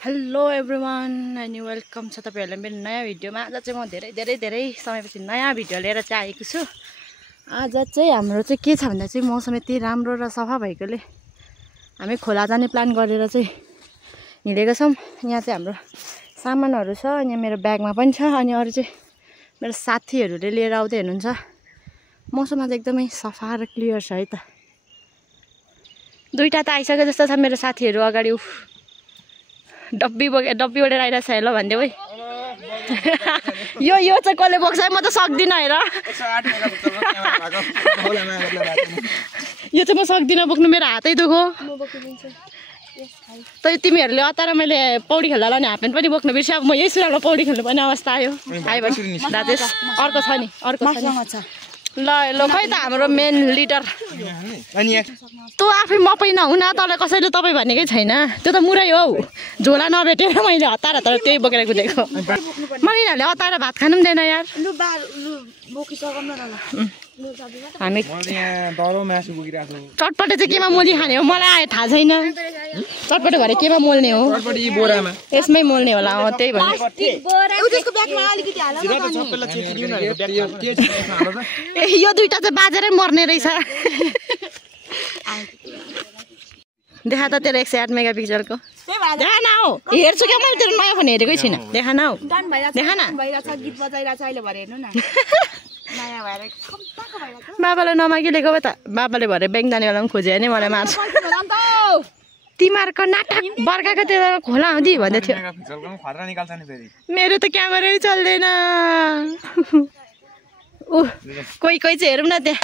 Hello everyone अनि welcome छ तपाईहरुलाई मेरो नयाँ भिडियोमा। आज चाहिँ म धेरै समयपछि नयाँ भिडियो लिएर चाहिँ आएको छु। आज चाहिँ हाम्रो चाहिँ के छ भन्दा चाहिँ मौसम यति राम्रो र सफा भएकोले हामी खोला जाने प्लान गरेर चाहिँ हिँडेको छौं। यहाँ चाहिँ हाम्रो सामानहरु छ अनि मेरो ब्यागमा पनि छ अनि अरु चाहिँ मेरो साथीहरुले लिएर आउँदै हुनुहुन्छ। मौसम आज एकदमै सफा र क्लियर छ है त। दुईटा त आइसक्यो जस्तो छ मेरो साथीहरु अगाडि डब्बी ओडेर आइरहेछ हेलो भन्दै ओइ यो चाहिँ कसले बोक्छ म त सक्दिन हेर यो चाहिँ म सक्दिन बोक्नु मेरो हातै दुखो त तिमीहरुले अतार मैले पौडी खेल्दा लाने हाफप्यान्ट पनि बोक्नु बिर्स्यो। अब म यही सुरुवालमा पौडी खेल्नु पर्ने अवस्था आयो। राजेश अर्को छ नि ल खै त हाम्रो मेन लिडर तँ आफै म पनि नहुन तँलाई कसैले तपाईँ भनेकै छैन। त्यो त मुरै हो झोला नभेटेर मैले हतार त्यही बोकेर कुदेको। मलाई यिनीहरूले हतार भात खानु पनि दिएन यार। हामी चटपटे चाहिँ केमा मोली खाने हो मलाई थाहा छैन। चटपटे भरे केमा मोल्ने हो? यसमै मोल्ने होला त्यही भने। यो दुईटा चाहिँ बाजेरै मर्ने रहेछ। देखा त तेरो 108 मेगापिक्सलको देखा न हौ। हेर्छु क्या मैले तेरो नयाँ फोन हेरेकै छैन। देखा न हौ देखा न बाबालाई नमागी लिएको भए त बाबाले भरे ब्याङ्क जाने बेला पनि खोजे नि मलाई मार्छ। तिमीहरूको नाटक बर्खाको त्यो खोला आउँदी भन्दै थियो। मेरो त क्यामेरै चल्दैन। कोही चाहिँ हेरौँ न त्यहाँ।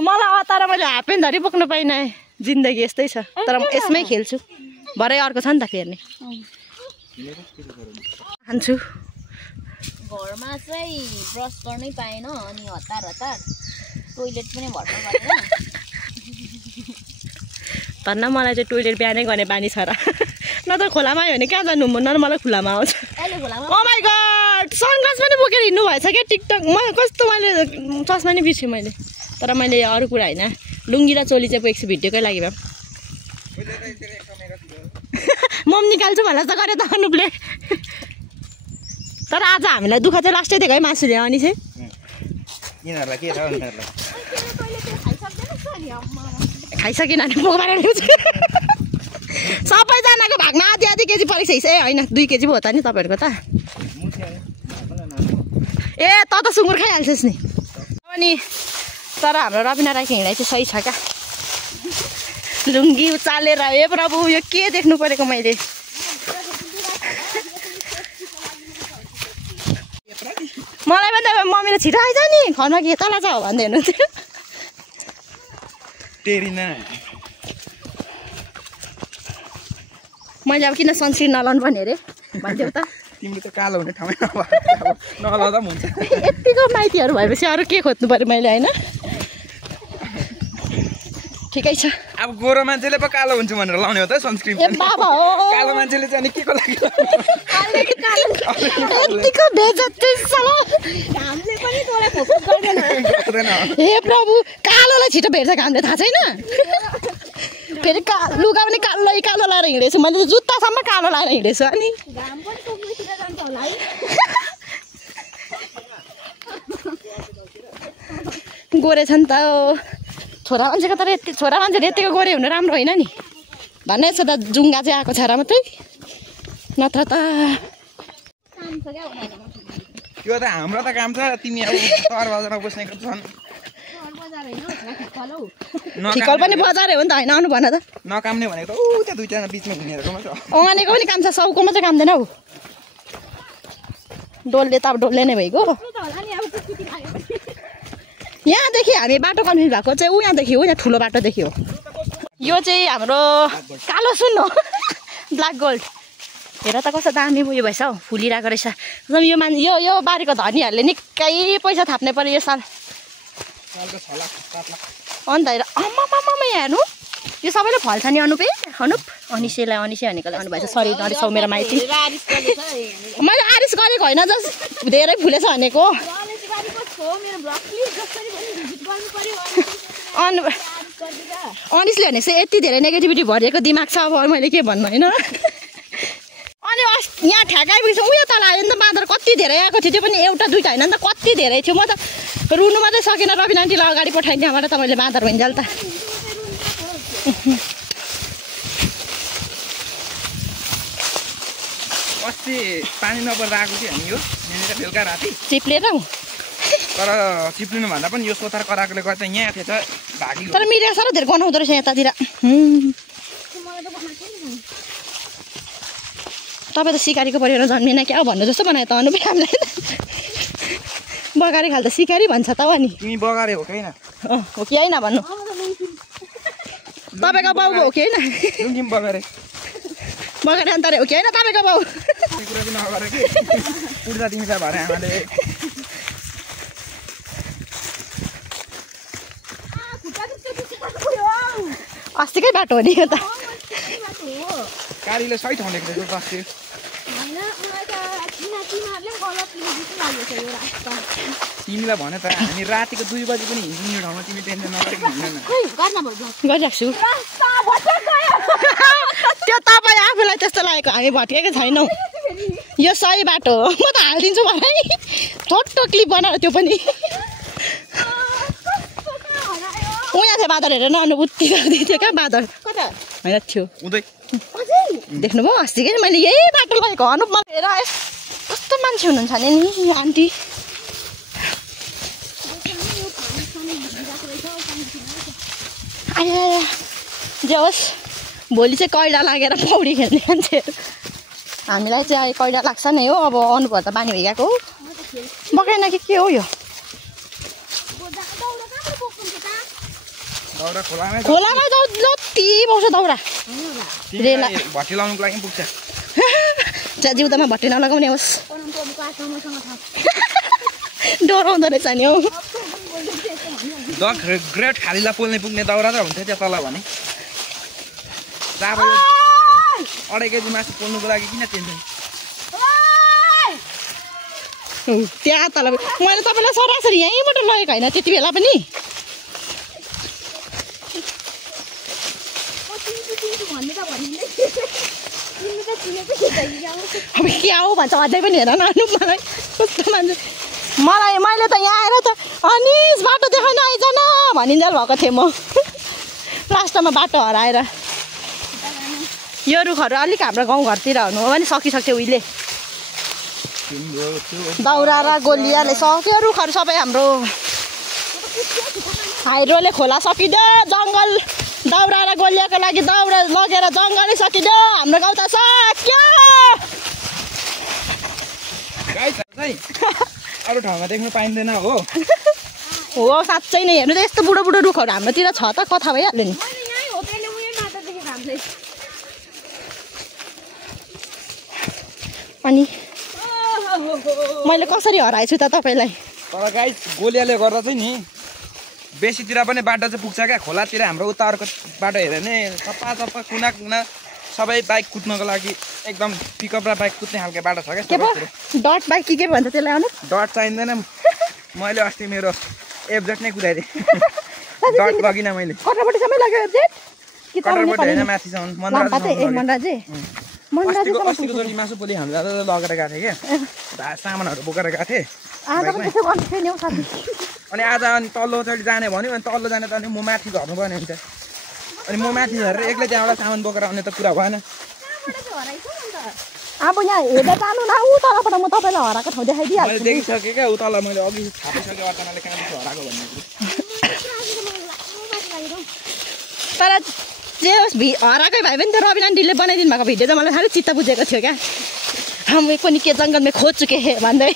मलाई अतार मैले हाफप्यान्ट धरि बोक्नु पाइनँ। जिन्दगी यस्तै छ तर म यसमै खेल्छु। भरे अर्को छ नि त फेर्ने खान्छु। घरमा चाहिँ ब्रस गर्नै पाएन अनि हतार टोइलेट पनि भर्नु परेन। भन्न मलाई चाहिँ टोइलेट बिहानै गर्ने बानी छ र। न त खोलामा आयो भने कहाँ जानु न मलाई खुलामा आउँछ। ओ माई गॉड सनग्लास पनि बोकेर हिँड्नु भएछ क्या टिकटक। कस्तो मैले चस्मा नि बिर्सेँ मैले। तर मैले अरू कुरा होइन लुङ्गी र चोली चाहिँ बोकेको छु भिडियोकै लागि भए। म पनि निकाल्छु भन्दा त गरे त अनुपले। तर आज हामीलाई दुःख चाहिँ लास्टै दिएको है मासुले। अनि चाहिँ खाइसकेन भने बोकेर ल्याउँछु। सबैजनाको भागमा आधी केजी परेको छ। ए होइन 2 केजी पो हो त नि तपाईँहरूको त। ए त सुँगुर खाइहाल्छस् नि। अनि तर हाम्रो रबिना राईको हिँडाइ चाहिँ सही छ क्या। लुङ्गी उचालेर ए प्रभु यो के देख्नु परेको मैले। मलाई पनि त मम्मीले छिटो आइज नि घरमा के तल छ भन्दै हुनुहुन्थ्यो। मैले अब किन सनस्क्रिन नलाउनु पर्ने अरे भन्थ्यौ त। तिम्रो त कालो हुने ठाउँमै नलाउँदा पनि हुन्छ। यतिको माइतीहरू भएपछि अरू के खोज्नु पर्यो मैले होइन। ठिकै छ अब गोरो मान्छेले पो कालो हुन्छ भनेर लाउने हो त सनस्क्रिन। ए बाबा हो कालो मान्छेले चाहिँ अनि के को लागि यतिको बेइज्जती साला। हामीले पनि तँलाई फोकस गर्दैन। हे प्रभु कालोलाई छिटो भेट्छ हामीले थाहा छैन। फेरि लुगा पनि कालो लाएर हिँडेछु मैले। जुत्तासम्म कालो लाएर हिँडेछु। अनि गोरे छ नि त छोरा मान्छेको। तर छोरा मान्छेले यतिको गोरे हुनु राम्रो होइन नि भन्ने छ त। जुङ्गा चाहिँ आएको छ र मात्रै नत्र त। त्यो त हाम्रो त काम छ। तिमी अब सहर बजारमा बस्नेको छन्। ठिकल पनि बजार हो नि त होइन आउनु भन त। नकाम्ने भनेको त त्यहाँ दुईजना बिचमा घुमेको मात्र। अगानेको पनि काम छ साउकोमा चाहिँ काम दिएन हौ। डोल्ले त अब डोल्ले नै भइगयो। यहाँदेखि हामी बाटो कन्फ्युज भएको चाहिँ यहाँदेखि हो यहाँ ठुलो बाटो देखियो। यो चाहिँ हाम्रो कालो सुन हो ब्ल्याक गोल्ड। हेर त कस्तो दामी उयो भएछ हौ फुलिरहेको रहेछ। यो बारीको धनीहरूले निकै पैसा थाप्ने पर्यो यो साल। अन्त हेर आम्मा यहाँ हेर्नु यो सबैले फल्छ नि अनुपे अनुप अनिसेलाई अनिसे भनेकोलाई अनु भएछ। सरी नरिसाउ मेरो माइती। मैले आरिस गरेको होइन जस्ट धेरै फुलेछ भनेको। अनिसले भनेको चाहिँ यति धेरै नेगेटिभिटी भरिएको दिमाग छ अब मैले के भन्नु होइन अनि यहाँ ठ्याकाइपुग्छ उयो तल आयो नि त बाँदर कति धेरै आएको थियो त्यो पनि एउटा दुईटा होइन नि त कति धेरै थियो म त रुनु मात्रै सकेन रबिन आन्टीलाई अगाडि पठाएँ त्यहाँबाट तपाईँले बाँदर भइन्जेल त अस्ति पानी नपर्दा आएको थियो हामी यो यहाँनिर बेलुका राति चिप्लेर तर चिप्लिनु भन्दा पनि यो सोथार कराएकोले गर्दा यहाँ थिएछ भागी तर मिडिया साह्रो धेरै गनाउँदो रहेछ यतातिर तपाईँ त सिकारीको परिवारमा जन्मिएन क्या भन्नु जस्तो बनायो त अनुभव हामीलाई बगारे खाल त सिकारी भन्छ त नि तिमी बगारे हो कि होइन हो कि होइन भन्नु तपाईँको बाउ हो कि होइन तिमी बगारे बगारे अन्तरे हो कि होइन तपाईँको बाउ कुरा पनि नगरे कि उड्दा तिमीलाई भरे आमाले अस्तिकै बाटो हो नि यो त गाडीले सही ठाउँ लेखेको थियो बस्थ्यो तिमीलाई भने त हामी रातिको 2 बजी पनि हिँड्नु यो ठाउँमा तिमी टेन्सन नगरेको हिँड्दैन गरिरहेको छु त्यो तपाईँ आफूलाई त्यस्तो लागेको हामी भट्केको छैनौँ यो सही बाटो हो म त हालिदिन्छु मलाई छोटो क्लिप बनाएर त्यो पनि उहाँ थियो बाँदर हेरेर अनुभूति गर्दै थियो क्या बाँदर होइन थियो देख्नुभयो अस्तिकै मैले यही बाटो लगेको अनुप मलाई हेर कस्तो मान्छे हुनुहुन्छ नि आन्टी आया जे होस् भोलि चाहिँ कैडा लागेर पौडी खेल्ने मान्छेहरू हामीलाई चाहिँ कैडा लाग्छ नै हो अब अनुभव त बानी भइगएको हो बगाएन कि के हो यो खोलामा जति पाउँछ दाउरा भट्टी लाउनुको लागि पुग्छ जिउँदामा भट्टी नलगाउने होस् डराउँदो रहेछ नि हौ ग्रेट खालीलाई पोल्ने पुग्ने दाउरा त हुन्थ्यो त्यो तल भने अब 2.5 केजी मासु पोल्नुको लागि किन टेन्सन त्यहाँ तल मैले तपाईँलाई सरासरी यहीँबाट लगेको होइन त्यति बेला पनि अब क्या हो भन्छ अझै पनि हेर न मलाई कस्तो मान्छे मैले त यहाँ आएर त अनिस बाटो देखाउन आइज न भनिन्जेल भएको थिएँ म लास्टमा बाटो हराएर यो रुखहरू अलिक हाम्रो गाउँघरतिर हुनु हो भने सकिसक्थ्यो उहिले दाउरा र गोलियाले सक्यो रुखहरू सबै हाम्रो हाइड्रोले खोला सकिदियो जङ्गल दाउरा र गोलियाको लागि दाउरा लगेर जङ्गलै सकिदियो हाम्रो गाउँ त सक्यो अरू ठाउँमा देख्नु पाइँदैन हो हो साँच्चै नै हेर्नु त यस्तो बुढो बुढो रुखहरू हाम्रोतिर छ त कथा भइहाल्यो नि अनि मैले कसरी हराएछु त तपाईँलाई तर गाइस गोलियाले गर्दा चाहिँ नि बेसीतिर पनि बाटो चाहिँ पुग्छ क्या खोलातिर हाम्रो उताहरूको बाटो हेऱ्यो भने सफा सफा कुना कुना सबै बाइक कुद्नको लागि एकदम पिकअप र बाइक कुद्ने खालको बाटो छ क्या डट बाइक के भन्छ त्यसलाई आउनु डट चाहिँदैन मैले अस्ति मेरो एफजेड नै कुदाइदिएँ डट लगिनँ मैले कतापट्टिसम्म लाग्यो एफजेड कतापट्टि होइन माथिसम्म मनराज अस्तिको मासु पोली हामीले लगेर गएको थिएँ क्या सामानहरू बोकेर गएको थिएँ अनि आज अनि तल्लोचोटि जाने भन्यो अनि तल्लो जाने त अनि म माथि झर्नुपर्ने हुन्छ अनि म माथि झरेर एक्लै त्यहाँबाट सामान बोकेर आउने त कुरा भएन अब यहाँ हेर्दा जानु न ऊ तलबाट म तपाईँलाई हराएको ठाउँ देखाइदिइहाल्छु मैले देखिसकेँ क्या ऊ तल मैले अघि थापिसकेँ अर्चनाले कहाँदेखि हराएको भन्ने तर जे होस् हराएकै भए पनि त्यो रबिन आन्टीले बनाइदिनु भएको भिडियो चाहिँ मलाई साह्रै चित्त बुझेको थियो क्या हम पनि के जङ्गलमा खोज चुके भन्दै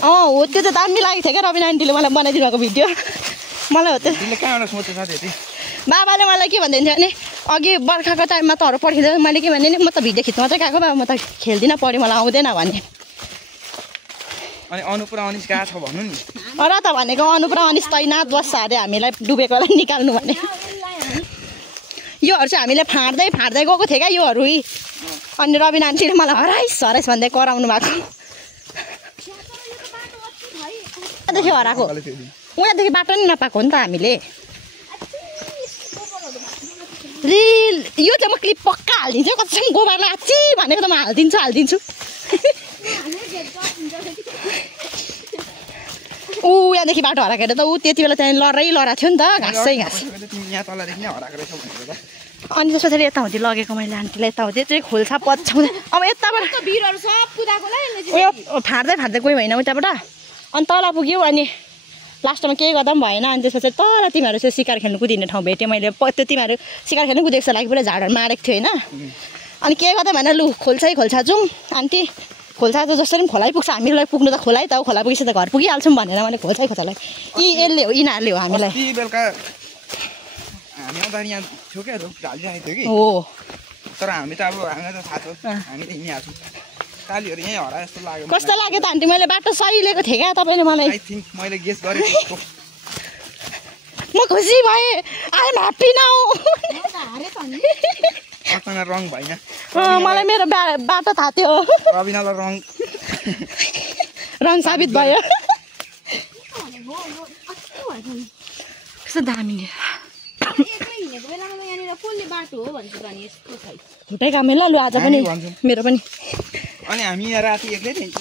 हो त्यो चाहिँ दामी लागेको थियो क्या रबिन आन्टीले मलाई बनाइदिनु भएको भिडियो मलाई हो त्यो बाबाले मलाई के भन्दैथ्यो भने अघि बर्खाको टाइममा तहरू पर्खिँदैन मैले के भने नि म त भिडियो खिच्न मात्रै गएको बाबा म त खेल्दिनँ पढी मलाई आउँदैन भने अनि अनुप र अनिस गएको छ भन्नु नि र त भनेको अनुप र अनिस तैनात बस्छ अरे हामीलाई डुबेकोलाई निकाल्नु भने योहरू चाहिँ हामीले फाँड्दै गएको थियो क्या योहरू अनि रबिन आन्टीले मलाई हराइस भन्दै कराउनु भएको उहाँदेखि हराएको उहाँदेखि बाटो नि नपाएको हो नि त हामीले रिल यो चाहिँ म क्लिप पक्का हालिदिन्छु कसम गोबारलाई आची भनेको त म हालिदिन्छु ऊ यहाँदेखि बाटो हराएर त ऊ त्यति बेला त्यहाँ लडा थियो नि त घाँसै घाँस अनि त्यस पछाडि यताउति लगेको मैले आन्टीलाई यताउति चाहिँ खोल्सा पछ्याउँदै अब यताबाट बिरुवाहरू सब कुदाकोलाई उयो फाट्दै गयो होइन उताबाट अनि तल पुग्यो अनि लास्टमा केही गर्दा पनि भएन अनि त्यसपछि तल तिमीहरू चाहिँ शिकार खेल्नु कुदिने ठाउँ भेट्यो मैले त्यो तिमीहरू शिकार खेल्नु कुदेको जस्तो लागि पुरा झाडहरू मारेको थियो होइन अनि के गर्दा भएन लु खोल्सा जाउँ आन्टी खोल्सा त जसरी पनि खोलाइ पुग्छ हामीलाई पुग्नु त खोलाइ त खोला पुगेपछि त घर पुगिहाल्छौँ भनेर मैले खोल्सालाई यसले हो यिनीहरूले हो हामीलाई हामी आउँदा यहाँ थियो क्या ढालिरहेको थियो कि हो तर हामी त अब हामीलाई त थाहा छ हामी त हिँडिहाल्छौँ कालीहरू यहीँ हरा जस्तो लाग्यो कस्तो लाग्यो त आन्टी मैले बाटो सही लिएको थिएँ क्या तपाईँले मलाई आई थिङ्क मैले गेस गरेको म खुसी भएँ आई एम ह्याप्पी नाउ अर्सँग रङ भएन मलाई मेरो बाटो थाहा थियो रविनालाई रङ साबित भयो कस्तो दामी खुट्टै कामै ल लु आज पनि मेरो पनि अनि हामी यहाँ राति एक्लै थियौँ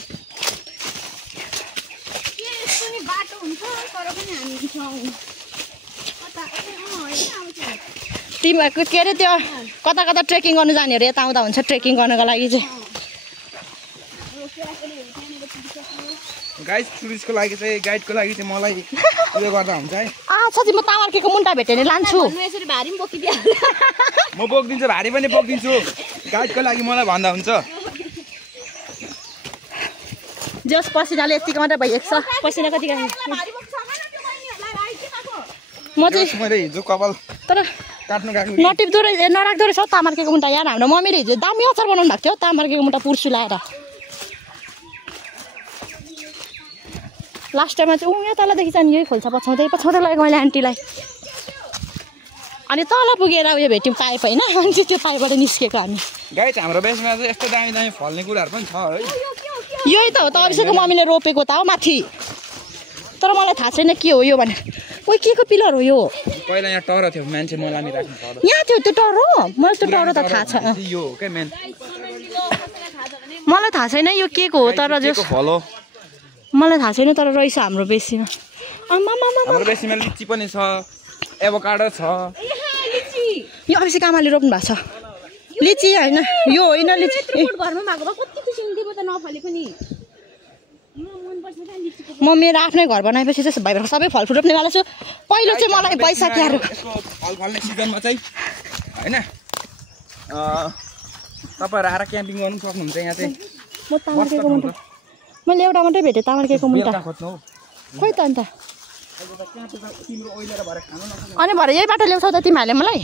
तिमीहरूको के अरे त्यो कता कता ट्रेकिङ गर्नु जानेहरू यता आउँदा हुन्छ ट्रेकिङ गर्नको लागि चाहिँ गाइड टुरिस्टको लागि चाहिँ गाइडको लागि चाहिँ मलाई उयो गर्दा हुन्छ है साथी म तामार्केको मुन्टा भेटेँ नि लान्छु म बोकिदिन्छु भारी पनि बोकिदिन्छु गाइडको लागि मलाई भन्दा हुन्छ जस पसिनाले यतिको मात्रै भइएको छ पसिना कति म चाहिँ मैले हिजो कपाल तर काट्नु गएको नटिप्दो रहेछ नराख्दो रहेछ तामार्केको मुन्टा यहाँ हाम्रो मम्मीले हिजो दामी अचार बनाउनु भएको थियो तामार्केको मुन्टा पुर्सु लाएर लास्ट टाइममा चाहिँ यहाँ तलदेखि चाहिँ यही खोल्सा पछाउँदै लगेको मैले आन्टीलाई अनि तल पुगेर उयो भेट्यौँ पाइप होइन अनि त्यो पाइपबाट निस्केको हामी गाई चाहिँ हाम्रो बेसमा चाहिँ यस्तो दामी दामी फल्ने कुराहरू पनि छ है यही त हो त अभिषेकको मम्मीले रोपेको त हो माथि तर मलाई थाहा छैन के हो यो भने ओइ के को पिलर हो यो पहिला यहाँ टरो थियो मान्छे मलामी राख्नु पर्यो यहाँ थियो त्यो टरो मलाई त्यो टरो त थाहा छ यो हो के मेन मलाई थाहा छैन यो के को हो तर जस मलाई थाहा छैन तर रहेछ हाम्रो बेसीमा हाम्रो बेसीमा लिची पनि छ एभोकाडो छ यो अभिषेक आमाले रोप्नु भएको छ लिची होइन यो होइन लिची म मेरो आफ्नै घर बनाएपछि चाहिँ भाइको सबै फलफुल रोप्नेवाला छु पहिलो चाहिँ मलाई पैसा क्यारो फल फल्ने सिजनमा चाहिँ होइन तपाईँहरू आएर क्याम्पिङ गर्नु सक्नुहुन्छ यहाँ चाहिँ म तामार्केको मुन्टा मैले एउटा मात्रै भेटेँ तामार्केको मुन्टा खोइ त अन्त अनि भरे यही बाटो ल्याउँछौ त तिमीहरूले मलाई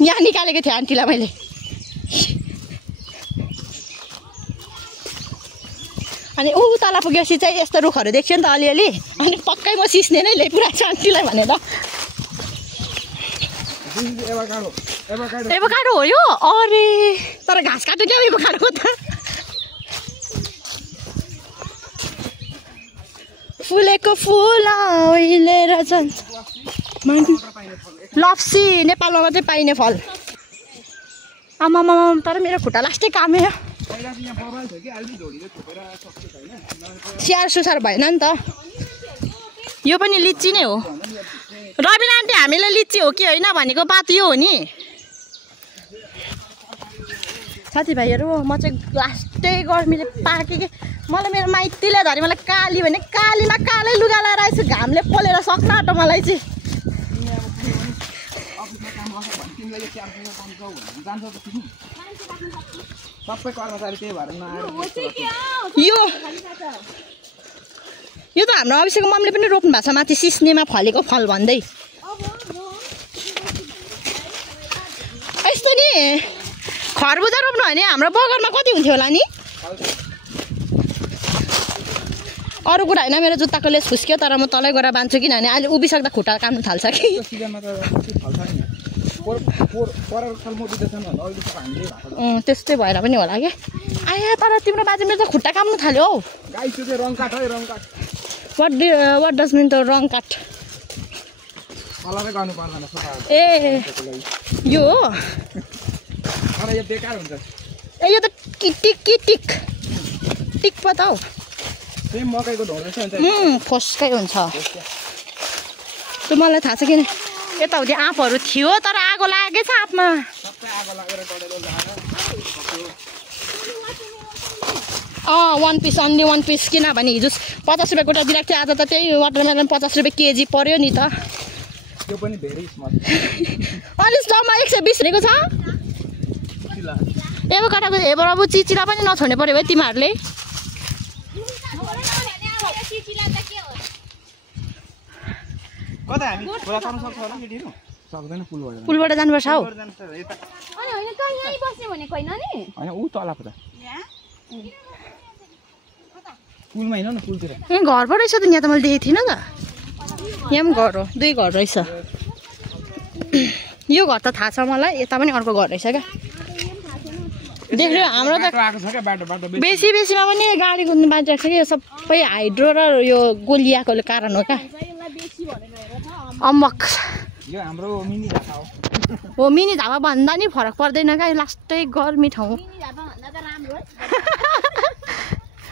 यहाँ निकालेको थिएँ आन्टीलाई मैले अनि ऊ तल पुगेपछि चाहिँ यस्तो रुखहरू देख्छु नि त अलिअलि अनि पक्कै म सिस्ने नै ल्याइपुऱ्याएको छु आन्टीलाई भनेर एभोकाडो हो यो अरे तर घाँस काट्यो क्या एभोकाडोको त फुलेको फुल हिलेर जान्छ लप्सी नेपालमा मात्रै पाइने फल आमामा तर मेरो खुट्टा लास्टै कामै हो स्याहार सुसार भएन नि त यो पनि लिची नै हो रबिना आन्टी हामीलाई लिची हो कि होइन भनेको बात यो हो नि साथीभाइहरू म चाहिँ लास्टै गर्मीले पाकेँ कि मलाई मेरो माइतीले धरि मलाई काली भने कालीमा कालै लुगा लगाएर आएछु घामले पोलेर सक्न आँटो मलाई चाहिँ यो त हाम्रो अभिषेकको मम्मीले पनि रोप्नु भएको छ माथि सिस्नेमा फलेको फल भन्दै यस्तो नि खरबुजा रोप्नु भने हाम्रो बगरमा कति हुन्थ्यो होला नि अरू कुरा होइन मेरो जुत्ताको लेस फुस्क्यो तर म तलै गएर बाँध्छु किनभने अहिले उभिसक्दा खुट्टा काट्नु थाल्छ कि त्यस्तै भएर पनि होला कि आया तर तिम्रो बाजे मेरो त खुट्टा काट्नु थाल्यो हौ वाट डज मिन त रङ काट कलरै गर्नु पर्दैन सोफा ए यो हो तर यो बेकार हुन्छ ए यो त टिक टिक पता हौ सेम मकैको ढोड जस्तै हुन्छ फस्कै हुन्छ त्यो मलाई थाहा छ किन यताउति आँपहरू थियो तर आगो लागेछ आँपमा सबै आगो लागेर डढेलो लगाएर वान पिस अन्ली 1 पिस किनभने हिजो 50 रुपियाँ गोटा दिएको थियो आज त त्यही वाटरमेलन 50 रुपियाँ केजी पर्यो नि त त्यो पनि धेरै स्मल अनि जम्मा 120 रहेको छ एभोकाडोको हेबरबु चिचिला पनि नछोड्ने पर्यो है तिमीहरूले कता हामी खोला पर्न सक्छ होला केटीहरु सक्दैन पुलबाट जानुपर्छ हौ हैन उ तल पो त पुलमा हिँड न पुलतिर ए घर पो रहेछ त यहाँ त मैले देखेको थिइनँ त यहाँ पनि घर हो 2 घर रहेछ यो घर त थाहा छ मलाई यता पनि अर्को घर रहेछ क्या देख्यो हाम्रो त आएको छ क्या बाटो बेसीमा पनि गाडी कुद्नु बाँचिरहेको छ कि यो सबै हाइड्रो र यो गोलियाकोले कारण हो क्या अम्बक यो हाम्रो मिनी झापा हो मिनी झापा भन्दा नि फरक पर्दैन क्या लास्टै गर्मी ठाउँ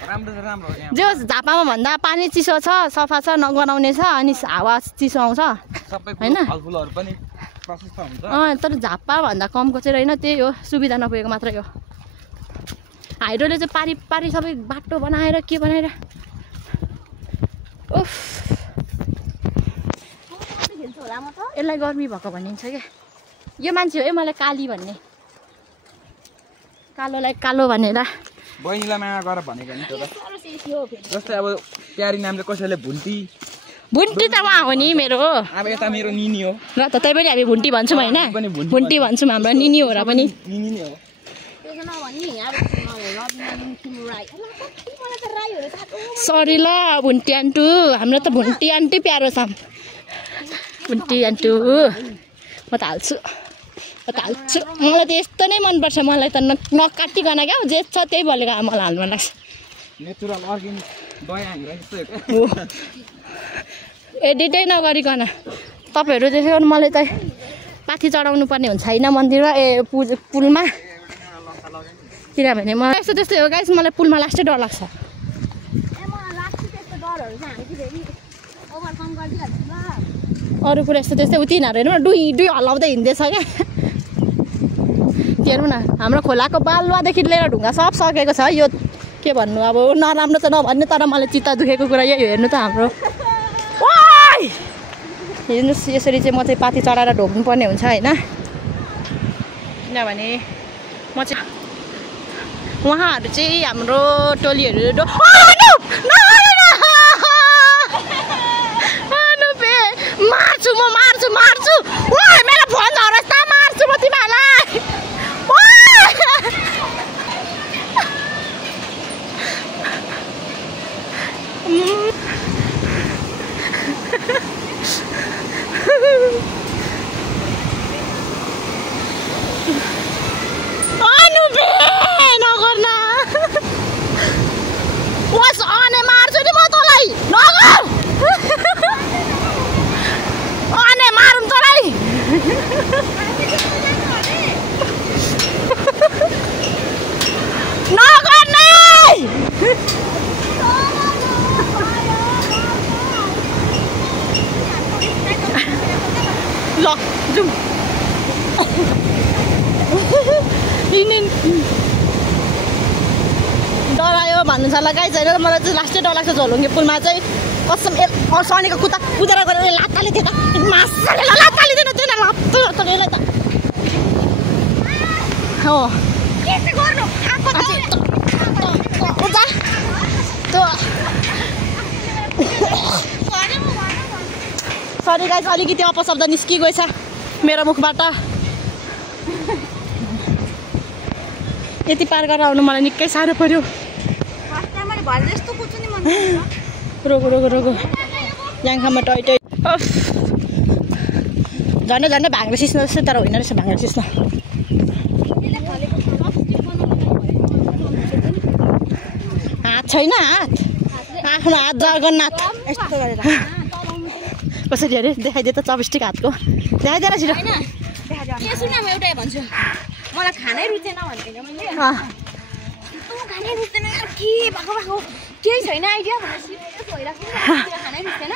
राम्रो जे होस् झापामा भन्दा पानी चिसो छ सफा छ नगनाउने छ अनि हावा चिसो आउँछ हैन फलफुलहरु पनि प्रशस्त हुन्छ तर झापा भन्दा कमको चाहिँ हैन त्यही हो सुविधा नपुगेको मात्रै हो हाइड्रोले चाहिँ पारी सबै बाटो बनाएर के बनाएर उफ यसलाई गर्मी भएको भनिन्छ क्या यो मान्छे हो है मलाई काली भन्ने कालोलाई कालो भनेर बहिनीलाई माया गर भनेको नि त जस्तै अब प्यारी नामले कसैले भुन्टी त उहाँ हो नि मेरो अब यता मेरो निनी हो र त तै पनि हामी भुन्टी भन्छौँ हैन भुन्टी भन्छौँ हाम्रो निनी हो र पनि निनी नै हो सरी ल भुन्टी आन्टु हाम्रो त भुन्टी आन्टी प्यारो छ भुन्टी आन्टु म त हाल्छु मलाई त यस्तो नै मनपर्छ मलाई त नकाटिकन क्या जे छ त्यही बोलेको मलाई हाल्नु मन लाग्छ नेचुरल अर्ग्यानिक दही हामीलाई जस्तै हो क्या एडिटै नगरिकन तपाईँहरू देखेको मलाई त पाथी चढाउनु पर्ने हुन्छ होइन मन्दिरमा पुलमा किनभने म यस्तो त्यस्तै हो गाइस मलाई पुलमा लास्टै डर लाग्छ अरू कुरा यस्तो त्यस्तै तिनीहरू हेर्नु न डुई हल्लाउँदै हिँड्दैछ क्या हेर्नु न हाम्रो खोलाको बालुवादेखि लिएर ढुङ्गा सब सकेको छ यो के भन्नु अब नराम्रो त नभन्ने तर मलाई चित्त दुखेको कुरा यही हो हेर्नु त हाम्रो हेर्नुहोस् यसरी चाहिँ म चाहिँ पाथी चढाएर ढोक्नु पर्ने हुन्छ होइन किनभने म चाहिँ उहाँहरू चाहिँ हाम्रो टोलीहरू मार्छु मेरो फोन हराउँछ मार्छु म तिमीहरूलाई नगर्न वस अने मार्छु नि म तँलाई नगर अने मारौँ तँलाई नगर्ने ल जाउँ डरायो भन्नु छ लगाइ छैन मलाई चाहिँ लास्टै डर लाग्छ झोलुङ्गे पुलमा चाहिँ कसम शनिको कुदेर गरेर लात्ताले थियो त मासले लात्ताले दिनु थिएन लात्ताले त हो सरी गाइस अलिकति अपशब्द निस्किगएछ मेरो मुखबाट यति पार गरेर आउनु मलाई निकै साह्रो पर्यो रोगो याङखामा टै झन्डै भाङ्रो सिस्नु जस्तो तर होइन रहेछ भाङ्रो सिस्नु हात छैन हात आफ्नो हात जगन्नाथ कसरी अरे देखाइदिए त चपस्टिक हातको देखाइदिएर छिटो होइन के सुन म एउटै भन्छु मलाई खानै रुचेन भन्दैन मैले खानै रुच्दैन के भएको भएको केही छैन आइडिया भनेर सिरियस भइरहेको खानै रुच्दैन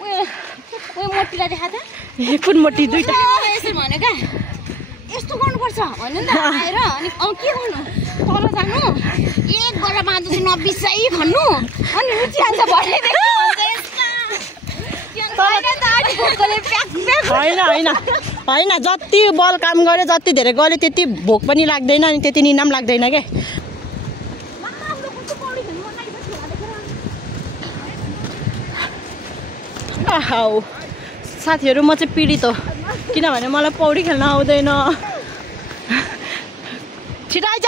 उयो मोटीलाई देखा त कुन मोटी दुईटा यसो भन्यो क्या यस्तो गर्नुपर्छ भन्यो नि त आएर अनि के गर्नु तर जानु एक गरेर बाँध्नु चाहिँ नबिसाइ खन्नु अनि रुचिहाल्छ भन्ने होइन जति बल काम गऱ्यो जति धेरै गऱ्यो त्यति भोक पनि लाग्दैन अनि त्यति निना पनि लाग्दैन क्या साथीहरू म चाहिँ पीडित हो किनभने मलाई पौडी खेल्न आउँदैन छिटो आइज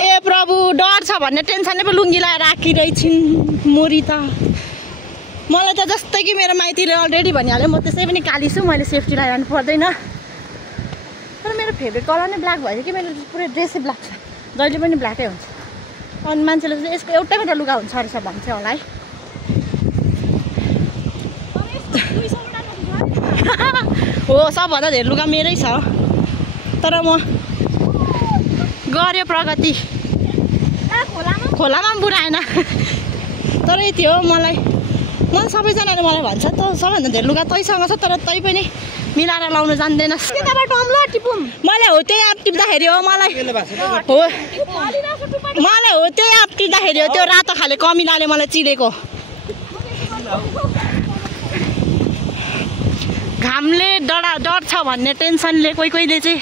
ए प्रभु डर छ भन्ने टेन्सनले पो लुङ्गी लाएर आँकिरहेछिन् मोरी त मलाई त जस्तै कि मेरो माइतीले अलरेडी भनिहाल्यो म त्यसै पनि काली छु मैले सेफ्टी लगाइरहनु पर्दैन तर मेरो फेभरेट कलर नै ब्ल्याक भएछ कि मेरो पुरै ड्रेसै ब्ल्याक छ जहिले पनि ब्ल्याकै हुन्छ अनि मान्छेले चाहिँ यसको एउटै मात्र लुगा हुन्छ रहेछ भन्छ होला है हो सबभन्दा धेरै लुगा मेरै छ तर म गऱ्यो प्रगति खोलामा पनि बुढाएन तर यति हो मलाई सबैजनाले मलाई भन्छ त सबैभन्दा धेरै लुगा तैसँग छ तर तै पनि मिलाएर लाउनु जान्दैनस् मलाई हो त्यही एप टिप्दाखेरि हो मलाई हो त्यही एप टिप्दाखेरि हो त्यो रातो खाले कमिलाले मलाई चिरेको घामले डर छ भन्ने टेन्सनले कोहीले चाहिँ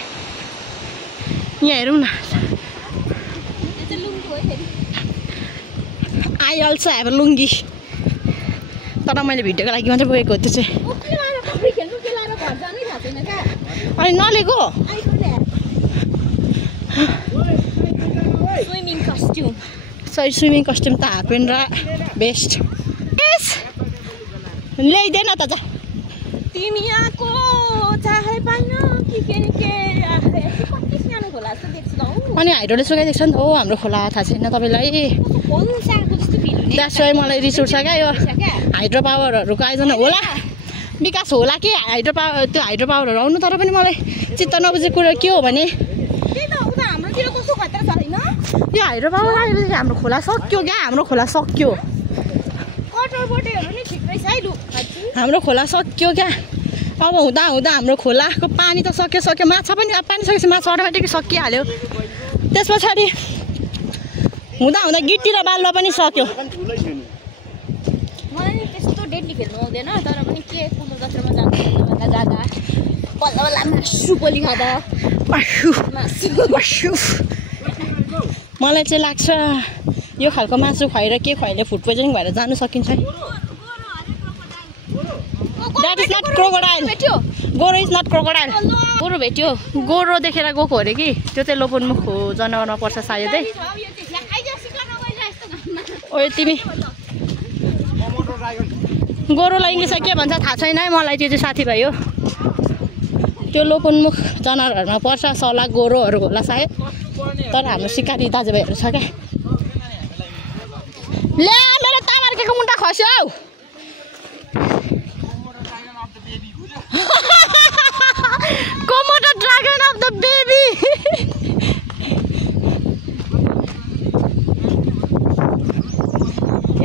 यहाँ हेरौँ न आई अल्सो हेभ लुङ्गी तर मैले भिडियोको लागि मात्रै बोकेको हो त्यो चाहिँ अनि नलिएको स्विमिङ कस्ट्युम त हाफ प्यान्ट र बेस्ट ल्याइदेन त जा तिमी आको चाहे पाइन के अनि हाइड्रोले सुकाइदिएको छ नि त हो हाम्रो खोला थाहा छैन तपाईँलाई द्याट्स वाइ मलाई रिस उठ्छ क्या यो हाइड्रो पावरहरूको आइजन होला विकास होला कि हाइड्रो पावरहरू आउनु तर पनि मलाई चित्त नबुझेको कुरो के हो भने यो हाइड्रो पावर आएपछि हाम्रो खोला सक्यो क्या हाम्रो खोला सक्यो हाम्रो खोला सक्यो क्या अब हुँदा हाम्रो खोलाको पानी त सक्यो माछा पनि अब पानी सकेपछि माछा अटोमेटिक सकिहाल्यो त्यस पछाडि हुँदा गिट्टी र बालुवा पनि सक्यो मलाई त्यस्तो डेडली खेल्नु आउँदैन तर पनि के कुकुर दसैँमा जाँदा बल्ल बल्ल मासु पोली खाँदा मलाई चाहिँ लाग्छ यो खालको मासु खुवाएर के खुवाइले फुड पोइजनिङ भएर जानु सकिन्छ है द्याट इज नट क्रोकोडाइल गोरो इज नट क्रोकोडाइल गोरो भेट्यो गोरो देखेर गएको अरे कि त्यो चाहिँ लोपोन्मुख हो जनावरमा पर्छ सायदै ओए तिमी गोरोलाई इङ्ग्लिसमा के भन्छ थाहा छैन है मलाई त्यो चाहिँ साथीभाइ हो त्यो लोपोन्मुख जनावरहरूमा पर्छ सला गोरोहरू होला सायद तर हाम्रो सिकारी दाजुभाइहरू छ क्या ले मेरो तामार्केको मुन्टा खस्यो हौ Komodo dragon of the baby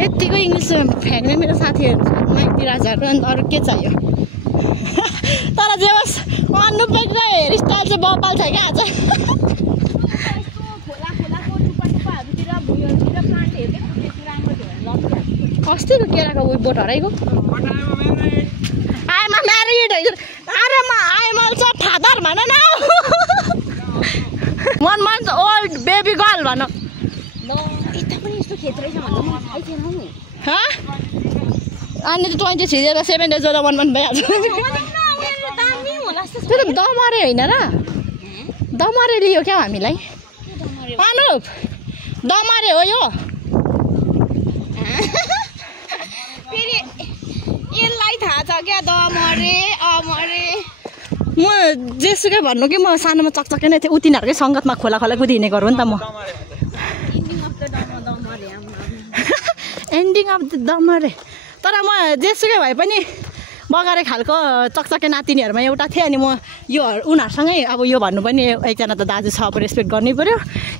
यतिको इङ्ग्लिस फ्याँक्ने मेरो साथीहरू माइती राजाहरू अन्त अरू के चाहियो तर जे होस् अनुपेक र हेयर स्टाइल चाहिँ बपाल छ क्या आज अस्तिको केराको उयो बोट हराइको आएमा म्यारिड आरेमा आएमा चाहिँ फादर भन न 1 month old बेबी गर्ल भन अनि 23 र 7 days होला 1 month भइहाल्छ त्यो त दमरे होइन र दमरे लियो क्या हामीलाई अनुप दमरे हो यो फेरि यसलाई थाहा छ क्या दमरे अमरे म जेसुकै भन्नु कि म सानोमा चकचके नै थिएँ उतिनीहरूकै सङ्गतमा खोला कुदिने गरौँ नि त म एन्डिङ अब दमरे तर म जेसुकै भए पनि बगारे खालको चकचके नातिनीहरूमा एउटा थिएँ अनि म यो उनीहरूसँगै अब यो भन्नु पनि एकजना त दाजु छ अब रेस्पेक्ट गर्नै पऱ्यो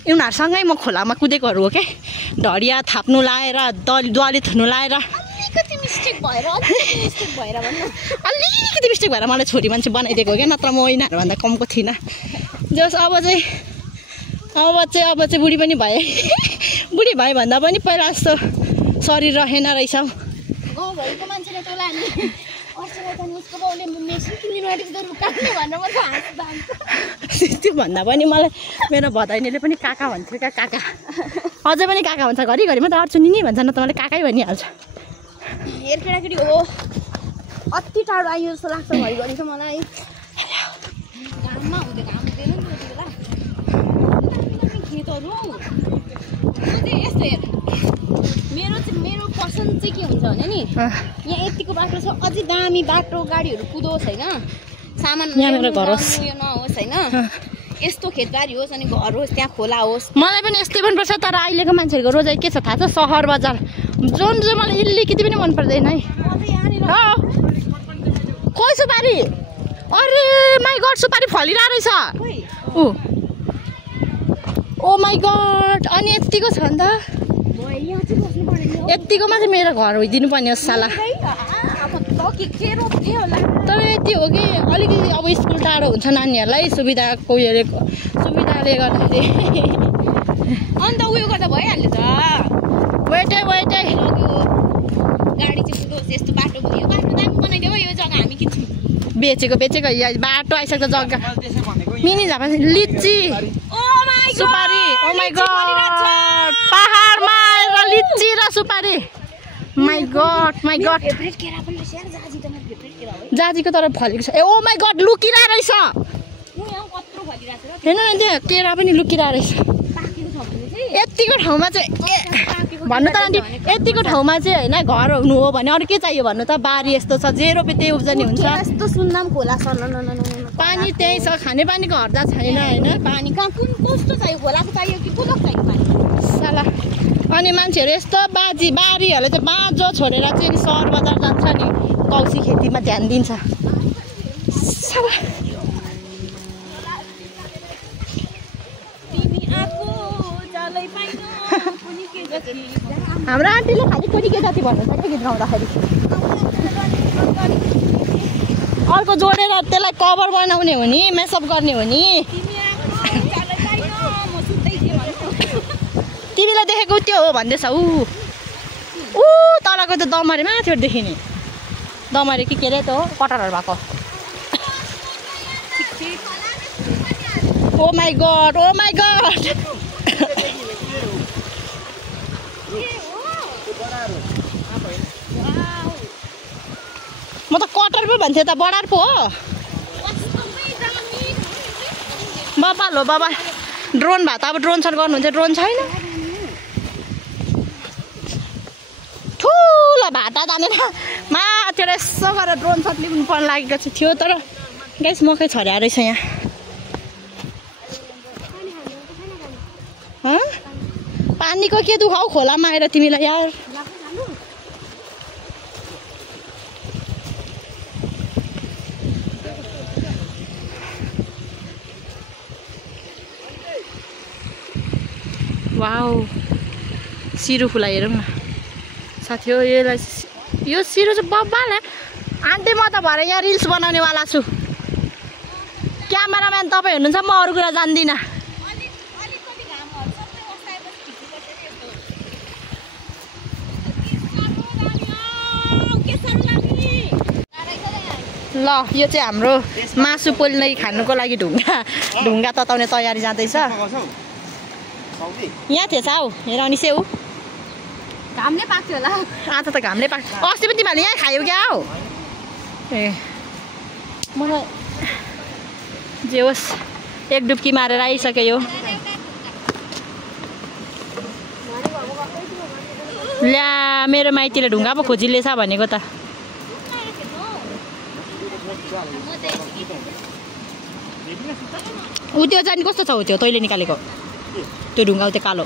उनीहरूसँगै म खोलामा कुदेकोहरू हो के ढडिया थाप्नु लाएर दुवाली थुन्नु लाएर अलिकति मिस्टेक भएर अलिकति मिस्टेक भएर मलाई छोरी मान्छे बनाइदिएको हो क्या नत्र म यिनीहरूभन्दा कमको थिइनँ जस अब चाहिँ बुढी पनि भए बुढी भए भन्दा पनि पहिला जस्तो शरीर रहेन रहेछ गाउँभरिको मान्छेले तँलाई हामी अस्ट्रेलिया जानु उसको बाउले मेसिन किनिदिनु आँटेको त रुकाउने भनेर म हाँस्दा त्यो भन्दा पनि मलाई मेरो भदैनीले पनि काका भन्थ्यो क्या काका अझै पनि काका भन्छ घरिघरि म त अर्चुनी नि भन्छ न त मलाई काकै भनिहाल्छ हेर केटाकेटी हो अति टाढो आइयो जस्तो लाग्छ घरिघरि त मलाई घाममा हुँदैन घाम हुँदैन नि त्यति बेला खेतहरू यस्तो हेर मेरो पसन्द चाहिँ के हुन्छ भने नि यहाँ यतिको बाटो छ अझै दामी बाटो गाडीहरू कुदोस् होइन सामान उयो नहोस् होइन यस्तो खेतबारी होस् अनि घर होस् त्यहाँ खोला होस् मलाई पनि यस्तै मनपर्छ तर अहिलेको मान्छेहरूको रोजाइ के छ थाहा छ सहर बजार जुन चाहिँ मलाई अलिकति पनि मन पर्दैन है खोइ सुपारी अरे माई गड सुपारी फलिरहेको रहेछ ऊ ओ माई गड अनि यतिको छ नि त यतिकोमा चाहिँ मेरो घर होइदिनु पर्ने हो साला तर यति हो कि अलिकति अब स्कुल टाढो हुन्छ नानीहरूलाई सुविधाको सुविधाले गर्दाखेरि अन्त उयो गर्दा भइहाल्यो त वेटै गाडी चाहिँ कुदोस् यस्तो बाटो यो बाटो दामी बनाइदेऊ यो जग्गा हामी किन्छौँ बेचेको बाटो आइसक्छ जग्गा मिनी झापा लिची सुपारी ओ माई गड पहाडमा आएर लिची र सुपारी माई गड फेभरेट केरा पनि रहेछ यार जाजी त मेरो फेभरेट केरा हो जाजीको तर फलेको छ ए ओ माई गड लुकिरा रहेछ म यहाँ कत्रो फलिरहेछ र हेर्नु न त्यहाँ केरा पनि लुकिरा रहेछ पाकेको छ भने चाहिँ यतिको ठाउँमा चाहिँ भन्नु त आन्टी यतिको ठाउँमा चाहिँ होइन घर हुनु हो भने अरू के चाहियो भन्नु त बारी यस्तो छ जे रोपे त्यही उब्जनी हुन्छ यस्तो सुन्दाम खोला छ पानी त्यही छ खाने पानीको हर्दा छैन होइन पानी कहाँ कस्तो चाहियो खोलाको चाहियो कि कुदक चाहियो पानी साला अनि मान्छेहरू यस्तो बारीहरूले चाहिँ बाँझो छोडेर चाहिँ सहर बजार जान्छ नि कौसी खेतीमा ध्यान दिन्छ साला हाम्रो आन्टीले खालि कोरिके जाति भन्नुहुन्छ क्या गीत गाउँदाखेरि अर्को जोडेर त्यसलाई कभर बनाउने हो नि मेसअप गर्ने हो नि तिमीलाई देखेको त्यो हो भन्दैछ ऊ तलको त दमरेमा थियो देखिने दमरे के अरे त हो कटरहरू भएको ओ माई गड म त कटर पो भन्थेँ त बडार पो हो बाबा ड्रोन भए त अब ड्रोन सट गर्नुहुन्छ ड्रोन छैन ठुलो भाटा जानेर माथि यसो गरेर ड्रोन सट लिनु पर्न लागेको चाहिँ थियो तर गाइस मकै छर्या रहेछ यहाँ पानीको के दुख हौ खोलामा आएर तिमीलाई यार वाउ सिरो फुला हेरौँ न साथी हो यो सिरो चाहिँ बब्बाला आन्टी म त भरे यहाँ रिल्स बनाउनेवाला छु क्यामेराम्यान तपाईँ हुनुहुन्छ म अरू कुरा जान्दिनँ ल यो चाहिँ हाम्रो मासु पोल्ने खानुको लागि ढुङ्गा तताउने तयारी जाँदैछ यहाँ थिएछ हौ हेर अनि सेउ घामले पाक्थ्यो होला आज त घामले पाक्छ अस्ति पनि तिमीहरूले यहाँ खायौ क्या हौ ए मलाई जे होस् एक डुब्की मारेर आइसक्यो यो ल्या मेरो माइतीले ढुङ्गा पो खोजिलेछ भनेको त ऊ त्यो चाहिँ कस्तो छ हो त्यो तैँले निकालेको त्यो ढुङ्गा त्यो कालो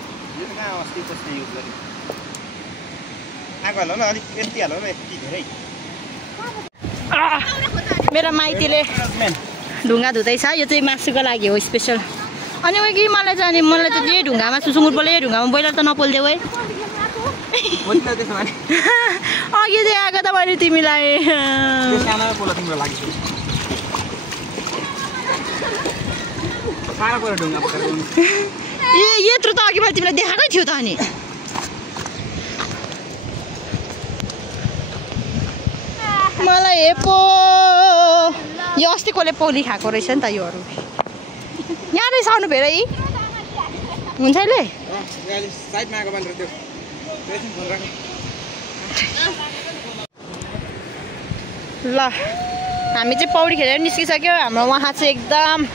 आगो हाल न अलिक यति हाल न यति धेरै मेरो माइतीले ढुङ्गा धुँदैछ यो चाहिँ मासुको लागि हो स्पेसल अनि कि मलाई चाहिँ मलाई त यही ढुङ्गामा सुँगुर पोले ढुङ्गामा ब्रोइलर त नपोल्देऊ है अघि चाहिँ आएको त मैले तिमीलाई यत्रो त अघि मैले तिमीलाई देखाएकै थियो त अनि मलाई हेपो यो अस्ति कसले पोली खाएको रहेछ नि त योहरू यहाँ रहेछ आउनु फेरि हुन्छ अहिले ल हामी चाहिँ पौडी खेलेर निस्किसक्यो हाम्रो उहाँ चाहिँ एकदम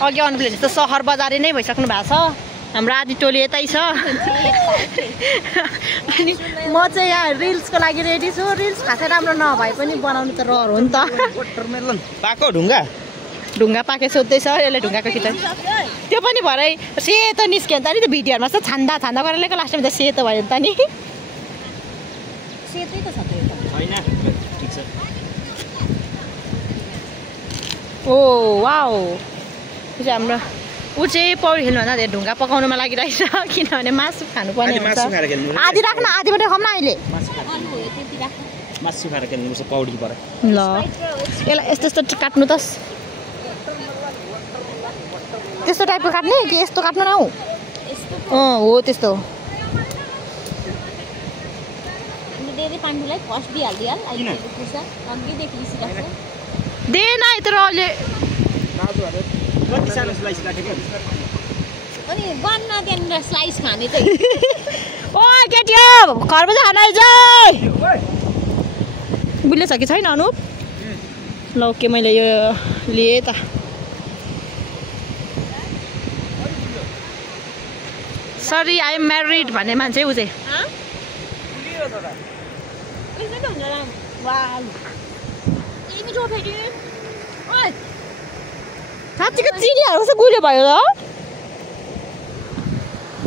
अघि आउनु जस्तो सहर बजारे नै भइसक्नु भएको छ हाम्रो आधी टोली यतै छ अनि म चाहिँ यहाँ रिल्सको लागि रेडी छु रिल्स खासै राम्रो नभए पनि बनाउनु त रहर हो नि त पाको ढुङ्गा पाके सोध्दैछ यसले ढुङ्गाको कि त त्यो पनि भरै सेतो निस्क्यो नि त नि त भिडियोहरूमा चाहिँ छान्दा गरेर ल्याएको लास्टमा त सेतो भयो नि त नि सेतै त छ ओ वाउ त्यो चाहिँ हाम्रो ऊ चाहिँ पौडी खेल्नुभन्दा धेरै ढुङ्गा पकाउनुमा लागिरहेछ किनभने मासु खानुपर्ने हुन्छ आधी राख्न आधी मात्रै खाऊँ न अहिले मासु खाएर खेल्नुपर्छ पौडी पर ल यसलाई यस्तो यस्तो काट्नु त त्यस्तो टाइपको काट्ने कि यस्तो काट्नु न हौ हो त्यस्तो पाण्डुलाई फर्स्ट दिइहाल्दिहाल दे न तर अहिले अनि बन्न त्यहाँनिर स्लाइस खाने चाहिँ ओ केटी हो घरमा चाहिँ खाना आइज बुझ्ले छ कि छैन अनुप ल ओके मैले यो लिएँ त सरी आई एम म्यारिड भन्ने मान्छे ऊ चाहिँ साँच्चीको चिनी हाल्नु कस्तो गुलियो भयो ल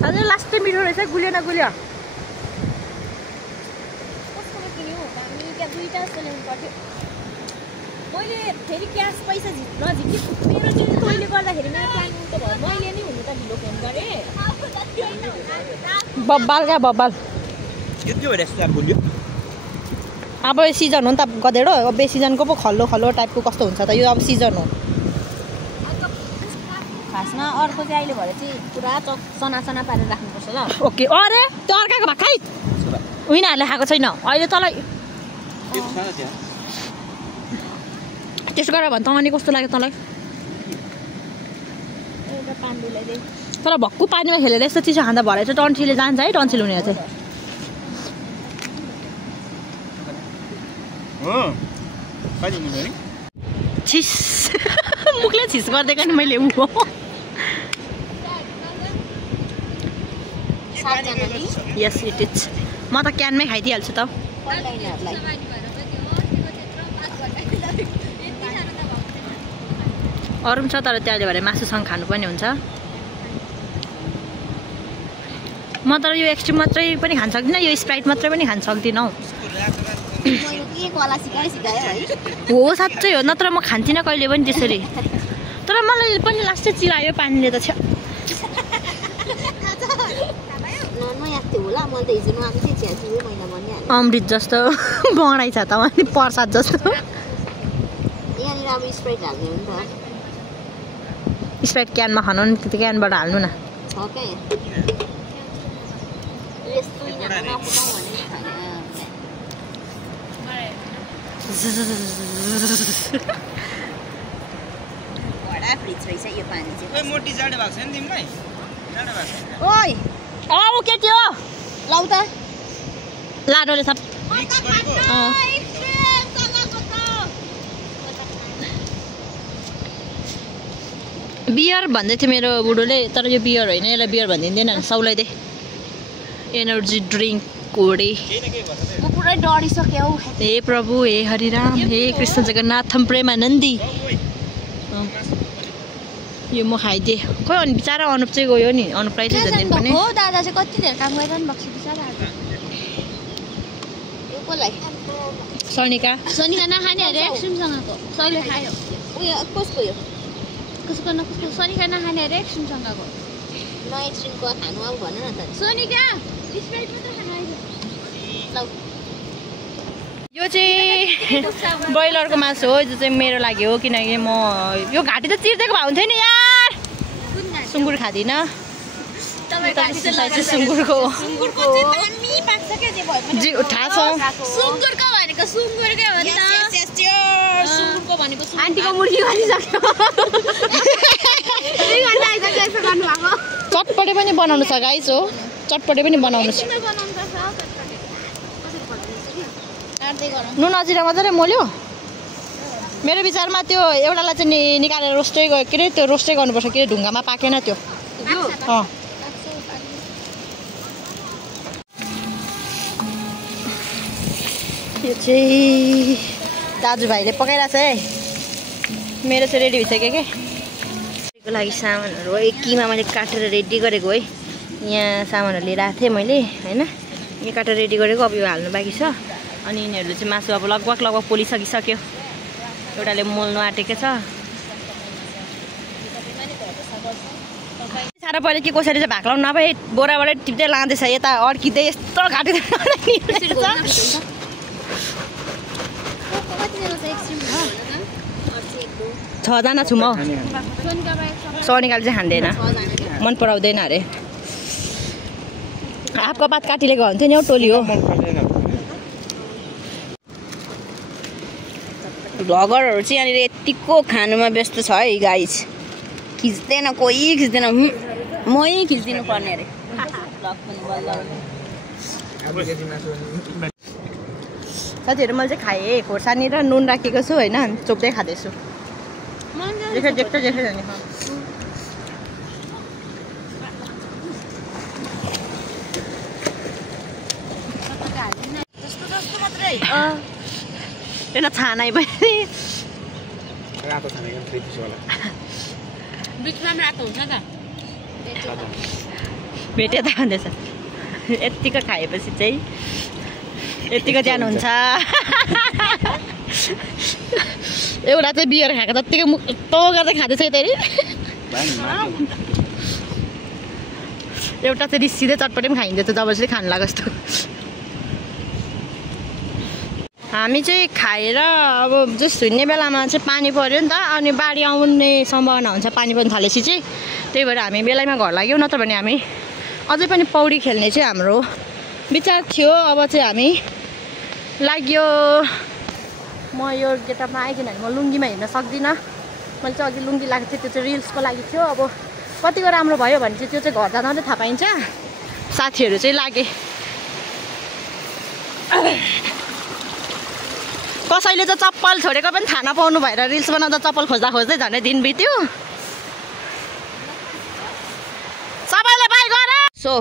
अझै लास्टै मिठो रहेछ गुलियो न गुलियो मैले फेरि क्यास पैसा नझिकि मेरो चाहिँ तैँले गर्दाखेरि मेरो प्लान उल्टो भयो मैले नै हुनु त ढिलो फोन गरेँ बब्बाल क्या बब्बाल अब सिजन हो नि त गदेडो अब बेसिजनको पो खल्लो खल्लो टाइपको कस्तो हुन्छ त यो अब सिजन हो खासमा अर्को चाहिँ अहिले भएर चाहिँ पुरा सना पारेर राख्नुपर्छ ल ओके अरे त्यो अर्काको भाग खाइ उनीहरूले खाएको छैन अहिले तँलाई त्यसो गरेर भने तँलाई कस्तो लाग्यो तँलाई तर भक्कु पानीमा खेलेर यस्तो चिसो खाँदा भरे चाहिँ टन्सिलले जान्छ है टन्सिल हुने चाहिँ छिस मुखले छिस गरिदिएको नि मैले ऊ यस इट इज म त क्यानमै खाइदिइहाल्छु त अरू पनि छ तर त्यहाँले भएर मासुसँग खानु पनि हुन्छ म तर यो एक्सट्रिम मात्रै पनि खान सक्दिनँ यो स्प्राइट मात्रै पनि खान सक्दिनँ हौ हो साँच्चै हो नत्र म खान्थिनँ कहिले पनि त्यसरी तर मलाई पनि लास्टै चिलायो पानीले त छ अमृत जस्तो बढाइ छ त प्रसाद जस्तो स्प्राइट क्यानमा खानु नि त्यो क्यानबाट हाल्नु न ओइ औ केटी हो लौ त लाडोले सब बियर भन्दै थियो मेरो बुढोले तर यो बियर होइन यसलाई बियर भनिदिँदैन सौलाई दे एनर्जी ड्रिङ्क कोडे पुरै डढिसक्यो हे प्रभु हे हरिराम हे कृष्ण जगन्नाथम प्रेमानन्दी यो म खाइदिएँ खोइ अनि बिचरा अनुप चाहिँ गयो नि अनुपलाई चाहिँ झन् पनि हो दादा चाहिँ कति धेरै काम गरिरहनु भएको छ बिचरा कसलाई सनिका सोनिका नखाने अरे एक्सट्रिमसँगको सहिले खायो उयो कसको यो कसको न कसको सोनिका नखाने अरे एक्सट्रिमसँगको न एक्सट्रिमको खानु आऊ भन न त सोनिका स्प्राइट मात्र खानु आइज लौ यो चाहिँ ब्रोइलरको मासु हो जो चाहिँ मेरो लागि हो किनकि म यो घाँटी त चिर्देको भए हुन्थ्यो नि यार सुँगुर खाँदिनँ सुँगुरको थाहा छ सुँगुरको भनेको सुँगुरकै हो नि त सुँगुरको भनेको आन्टीको मुर्गी भनिसक्यो 2 घण्टा आइसक्यो यसो गर्नुभएको चटपटे पनि बनाउनु छ गाइस हो चटपटे पनि बनाउनु छ नुन अजिरा मजाले मोल्यो मेरो विचारमा त्यो एउटालाई चाहिँ निकालेर रोस्टै के अरे त्यो रोस्टै गर्नुपर्छ कि ढुङ्गामा पाकेन त्यो यो चाहिँ दाजुभाइले पकाइरहेको छ है मेरो चाहिँ रेडी भइसक्यो के त्यसको लागि सामानहरू हो एकीमा मैले काटेर रेडी गरेको है यहाँ सामानहरू लिएर आएको थिएँ मैले होइन यो काटेर रेडी गरेको अब यो हाल्नु बाँकी छ अनि यिनीहरूले चाहिँ मासु अब लगभग पोलिसकिसक्यो एउटाले मोल्नु आँटेको छ साह्रो पहिले के कसरी चाहिँ भाग लाउनु नभए बोराबाटै टिप्दै लाँदैछ यता अड्किँदै यस्तो घाँटी 6 जना छु म सोनिकाले चाहिँ खाँदैन मन पराउँदैन अरे आपको पात काटिले गयो हुन्थ्यो नि हौ टोली हो भ्लगरहरू चाहिँ यहाँनिर यतिको खानुमा व्यस्त छ है गाइस खिच्दैन कोही खिच्दैन मै खिचिदिनु पर्ने अरे साथीहरू मैले चाहिँ खाएँ खोर्सानी र नुन राखेको छु होइन चोप्दै खाँदैछु एउटा छानाइ पनि भेटे त भन्दैछ यतिको खाएपछि चाहिँ यतिको ज्यान हुन्छ एउटा चाहिँ बियर खाएको जत्तिकै मुक्तो गर्दै खाँदैछ यतै एउटा चाहिँ रिसिँदै चटपटे पनि खाइँदैछ जबरजस्ती खानु लाग्यो जस्तो हामी चाहिँ खाएर अब जस्ट हुने बेलामा चाहिँ पानी पऱ्यो नि त अनि बाढी आउने सम्भावना हुन्छ पानी पनि थालेपछि चाहिँ त्यही भएर हामी बेलैमा घर लाग्यौँ नत्र भने हामी अझै पनि पौडी खेल्ने चाहिँ हाम्रो विचार थियो अब चाहिँ हामी लाग्यो म यो गेटअपमा आइकिन भने म लुङ्गीमा हिँड्न सक्दिनँ मैले चाहिँ अघि लुङ्गी लगाएको थिएँ त्यो चाहिँ रिल्सको लागि थियो अब कतिको राम्रो भयो भने चाहिँ त्यो चाहिँ घर जाँदा थाहा पाइन्छ साथीहरू चाहिँ लागे कसैले चाहिँ चप्पल छोडेको पनि थाहा नपाउनु भएर रिल्स बनाउँदा चप्पल खोज्दा खोज्दै झन्डै दिन बित्यो सबैले बाई गर सो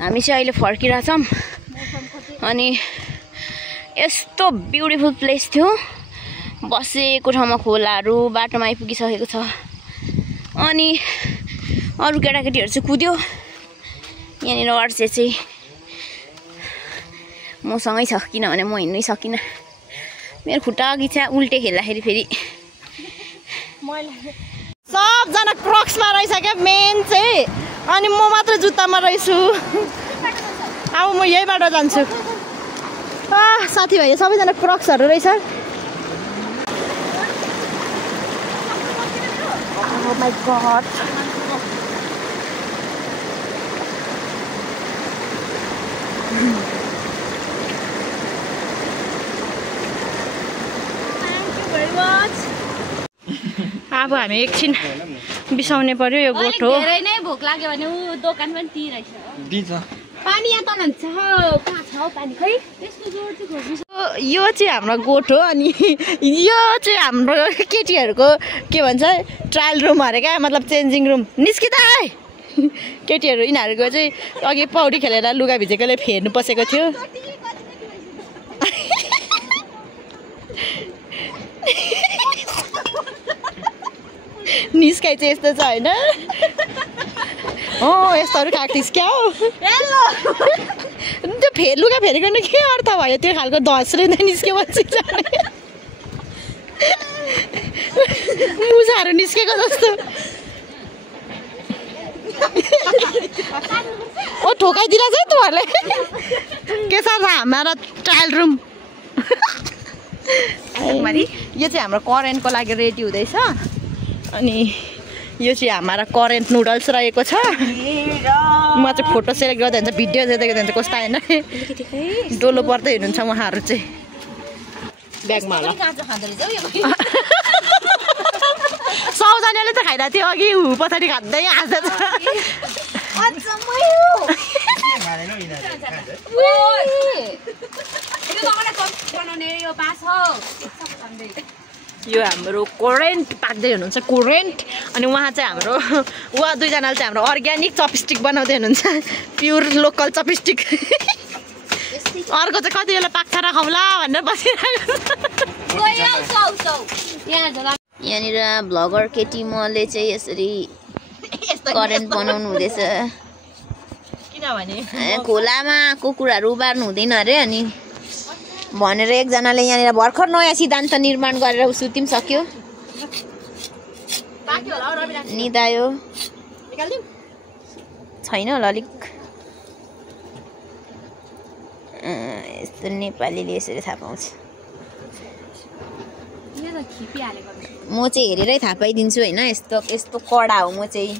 हामी चाहिँ अहिले फर्किरहेछौँ अनि यस्तो ब्युटिफुल प्लेस थियो बसेको ठाउँमा खोलाहरू बाटोमा आइपुगिसकेको छ अनि अरू केटाकेटीहरू चाहिँ कुद्यो यहाँनिर अर्से चाहिँ मसँगै छ किनभने म हिँड्नै सकिनँ मेरो खुट्टा अघि चाहिँ उल्टे खेल्दाखेरि फेरि सबजना क्रक्समा रहेछ क्या मेन चाहिँ अनि म मात्र जुत्तामा रहेछु अब म यही बाटो जान्छु साथीभाइ सबैजना क्रक्सहरू रहेछ Oh my God. अब हामी एकछिन बिसाउने पर्यो यो गोठो धेरै नै भोक लाग्यो भने उ दोकान पनि ती रहेछ दिन्छ पानी यहाँ तल छ कहाँ छ पानी खै त्यसको जोड चाहिँ खोज्नु यो चाहिँ हाम्रो गोठो अनि यो चाहिँ हाम्रो केटीहरूको के भन्छ ट्रायल रुम अरे क्या मतलब चेन्जिङ रुम निस्किँदा केटीहरू यिनीहरूको चाहिँ अघि पौडी खेलेर लुगा भिजेकोले फेर्नु पसेको थियो निस्काइ चाहिँ यस्तो छ होइन यस्तोहरू खाएको थिइस् क्या त्यो लुगा फेरिकन के अर्थ भयो त्यो खालको धस्रे निस्केपछि मुजाहरू निस्केको जस्तो ओ ठोकाइदिला चाहिँ तुम्हारले के छ हाम्रो ट्रायल रुम यो चाहिँ हाम्रो करेन्टको लागि रेडी हुँदैछ अनि यो चाहिँ हाम्रो करेन्ट नुडल्स रहेको छ म चाहिँ फोटो सेलेक्ट गर्दै हुन्छ भिडियो हेर्दै हुन्छ कस्तो आएन डोलो पर्दै हुनुहुन्छ उहाँहरू चाहिँ ब्यागमा होला सौजनाले त खाइरहेको थियो अघि पछाडि खाँदै हाँस्दै यो हाम्रो कोरेन्ट पाक्दै हुनुहुन्छ कोरेन्ट अनि उहाँ चाहिँ हाम्रो उहाँ दुईजनाले चाहिँ हाम्रो अर्ग्यानिक चपस्टिक बनाउँदै हुनुहुन्छ प्योर लोकल चपस्टिक अर्को चाहिँ कति बेला पाक्छ राखौँला भनेर बसिरहेको यहाँनिर भ्लगर केटी मले चाहिँ यसरी करेन्ट बनाउनु हुँदैछ किनभने खोलामा कुकुरहरू उबार्नु हुँदैन अरे अनि भनेर एकजनाले यहाँनिर भर्खर नयाँ सिद्धान्त निर्माण गरेर सुति पनि सक्यो निदायो छैन होला अलिक यस्तो नेपालीले यसरी थाहा पाउँछ म चाहिँ हेरेरै थाहा पाइदिन्छु होइन यस्तो यस्तो कडा हो म चाहिँ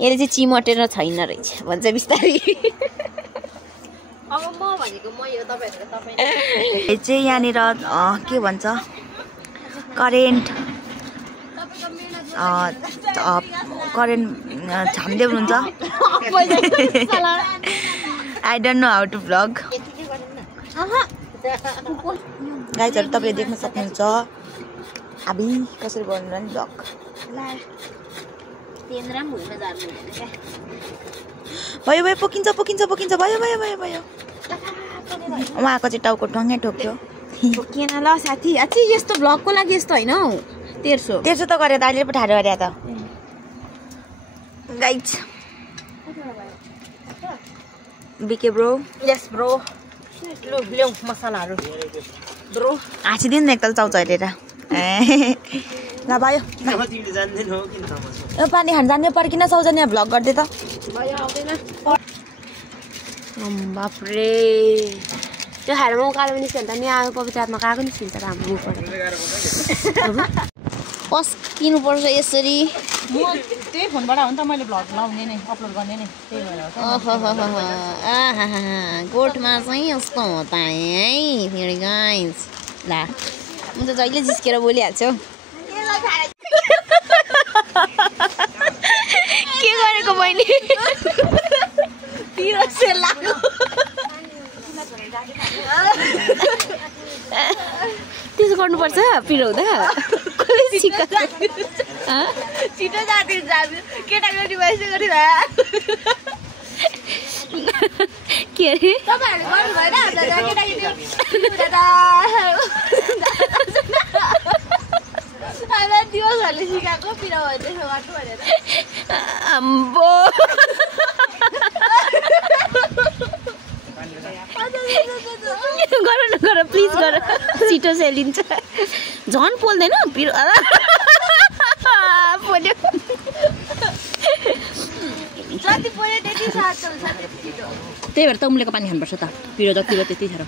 यसले चाहिँ चिमटेर छैन रहेछ भन्छ बिस्तारै अब म भनेको म यो तपाईहरुले चाहिँ यहाँनिर के भन्छ करेन्ट छाम्दै हुनुहुन्छ I don't know how to vlog गाइजहरु तपाईले देख्न सक्नुहुन्छ अबि कसरी गर्नु नि भ्लग भयो भयो पोकिन्छ पोकिन्छ पोकिन्छ भयो भयो भयो भयो उहाँको चाहिँ टाउको टङ्गै ठोक्यो ठोकिएन ल साथी अच्छी यस्तो भ्लगको लागि यस्तो होइन हौ 1300 त गरे दाइले पठाएर गरे त गाइज बिके ब्रो यस ब्रो लु ल्याउ मसलाहरू ब्रो हाँसिदिनु न एकताल चाउचाउ हेरेर ल भयो यो पानी खान जान्ने पर्किन सौजन्य भ्लग गर्दै त बाफ्रे त्यो खाएर म उकालो निस्क्यो भने त यहाँ पवित्र आत्मा गएको निस्किन्छ त हाम्रो मुखबाट पस्किनुपर्छ यसरी म त्यही फोनबाट हो नि त मैले भ्लग लाउने नै अपलोड गर्ने नै त्यही भएर गोठमा चाहिँ यस्तो हो त है फेरि गाइस ला म त जहिले जिस्केर बोलिहाल्छु के गरेको मैले त्यसो गर्नुपर्छ पिरो हुँदा छिटो जानु केटाकेटी भइसक्यो के अरे तपाईँहरूले गर्नु भएन केटाकेटी दिवसहरूले सिकाएको पिरो भएन गर्नु भनेर अम्बो गर न गर प्लिज गर छिटो सेलिन्छ झन् पोल्दैन पिरो पोल्यो जति पोल्यो त्यति साह्रो हुन्छ त्यही भएर त उम्लेको पानी खानुपर्छ त पिरो जति भयो त्यति साह्रो